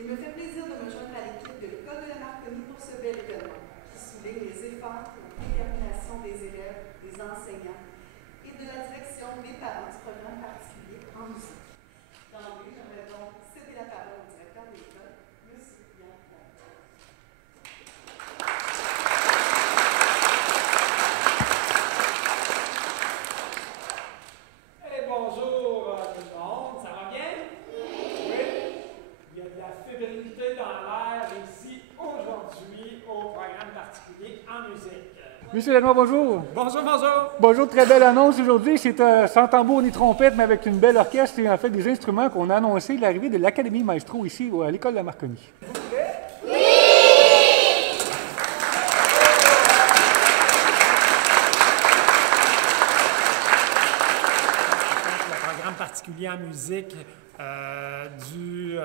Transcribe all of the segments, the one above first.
Il me fait plaisir de me joindre à l'équipe de l'École de la Marconi pour ce bel événement qui souligne les efforts et la détermination des élèves, des enseignants et de la direction des parents du programme particulier en musique. D'emblée, j'aimerais donc céder la parole au directeur de l'école, M. Yann Lapointe. Bonjour tout le monde, ça va bien? Oui. Il y a de la fébrilité dans l'air ici aujourd'hui au programme particulier en musique. Monsieur Lanois, bonjour. Bonjour, bonjour. Bonjour, très belle annonce aujourd'hui. C'est sans tambour ni trompette, mais avec une belle orchestre et en fait des instruments qu'on a annoncé l'arrivée de l'Académie Maestro ici à l'École de la Marconi. Particulier en musique du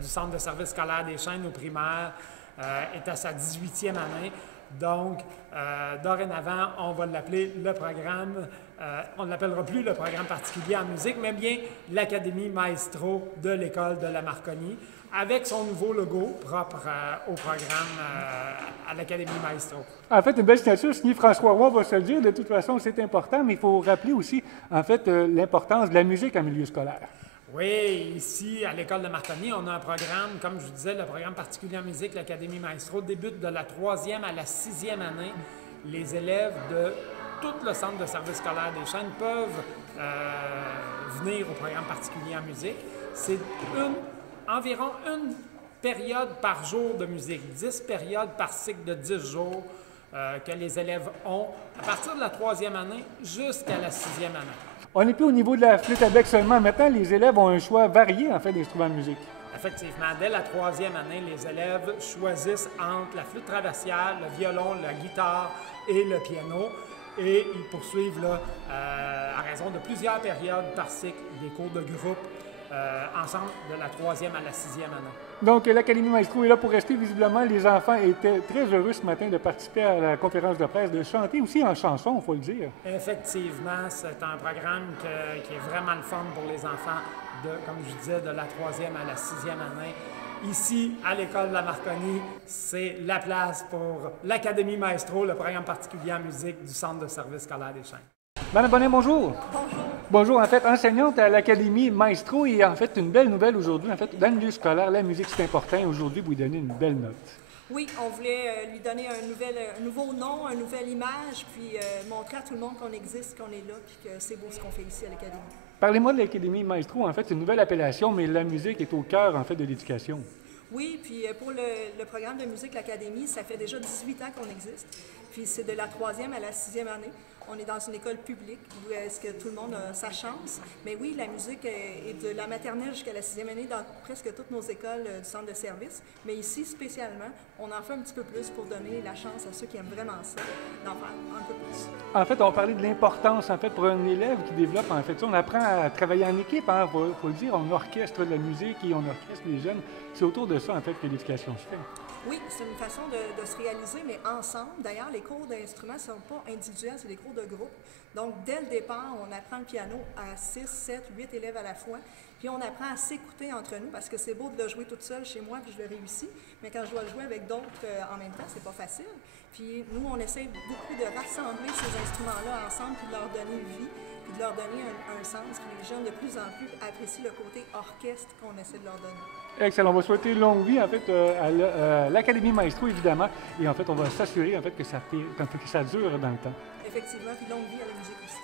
Centre de service scolaire des Chênes au primaire est à sa 18e année. Donc, dorénavant, on va l'appeler le programme, on ne l'appellera plus le programme particulier en musique, mais bien l'Académie Maestro de l'École de la Marconi, avec son nouveau logo propre au programme à l'Académie Maestro. En fait, une belle signature signée François Roy, on va se le dire. De toute façon, c'est important, mais il faut rappeler aussi, en fait, l'importance de la musique en milieu scolaire. Oui, ici, à l'École de Marconi, on a un programme, comme je vous disais, le programme particulier en musique, l'Académie Maestro, débute de la 3e à la 6e année. Les élèves de tout le Centre de service scolaire des Chênes peuvent venir au programme particulier en musique. C'est environ une période par jour de musique, 10 périodes par cycle de 10 jours que les élèves ont à partir de la 3e année jusqu'à la 6e année. On n'est plus au niveau de la flûte à bec seulement. Maintenant, les élèves ont un choix varié, en fait, d'instruments de musique. Effectivement, dès la 3e année, les élèves choisissent entre la flûte traversière, le violon, la guitare et le piano. Et ils poursuivent là, à raison de plusieurs périodes par cycle des cours de groupe ensemble de la 3e à la 6e année. Donc, l'Académie Maestro est là pour rester. Visiblement, les enfants étaient très heureux ce matin de participer à la conférence de presse, de chanter aussi en chanson, il faut le dire. Effectivement, c'est un programme qui est vraiment le fun pour les enfants, comme je disais, de la 3e à la 6e année. Ici, à l'École de la Marconi, c'est la place pour l'Académie Maestro, le programme particulier en musique du Centre de service scolaire des Chênes. Madame Bonnet, bonjour. Bonjour. Bonjour, en fait, enseignante à l'Académie Maestro et en fait, une belle nouvelle aujourd'hui. En fait, dans le milieu scolaire, la musique, c'est important. Aujourd'hui, vous lui donnez une belle note. Oui, on voulait lui donner un nouveau nom, une nouvelle image, puis montrer à tout le monde qu'on existe, qu'on est là, puis que c'est beau ce qu'on fait ici à l'Académie. Parlez-moi de l'Académie Maestro. En fait, c'est une nouvelle appellation, mais la musique est au cœur, en fait, de l'éducation. Oui, puis pour le programme de musique l'Académie, ça fait déjà 18 ans qu'on existe. Puis c'est de la 3e à la 6e année. On est dans une école publique où est-ce que tout le monde a sa chance. Mais oui, la musique est de la maternelle jusqu'à la 6e année dans presque toutes nos écoles du centre de service. Mais ici, spécialement, on en fait un petit peu plus pour donner la chance à ceux qui aiment vraiment ça d'en faire un peu plus. En fait, on parlait de l'importance, en fait, pour un élève qui développe, en fait, on apprend à travailler en équipe, hein, faut le dire, on orchestre de la musique et on orchestre les jeunes. C'est autour de ça, en fait, que l'éducation se fait. Oui, c'est une façon de se réaliser, mais ensemble. D'ailleurs, les cours d'instruments ne sont pas individuels, c'est des cours de groupe. Donc, dès le départ, on apprend le piano à 6, 7, 8 élèves à la fois. Puis, on apprend à s'écouter entre nous parce que c'est beau de le jouer toute seule chez moi, puis je le réussis. Mais quand je dois le jouer avec d'autres en même temps, c'est pas facile. Puis, nous, on essaie beaucoup de rassembler ces instruments-là ensemble, puis de leur donner vie, puis de leur donner un sens. Puis, les gens, de plus en plus, apprécient le côté orchestre qu'on essaie de leur donner. Excellent. On va souhaiter longue vie, en fait, à l'Académie Maestro, évidemment. Et en fait, on va s'assurer, en fait, que ça dure dans le temps. Effectivement, puis longue vie à la musique aussi.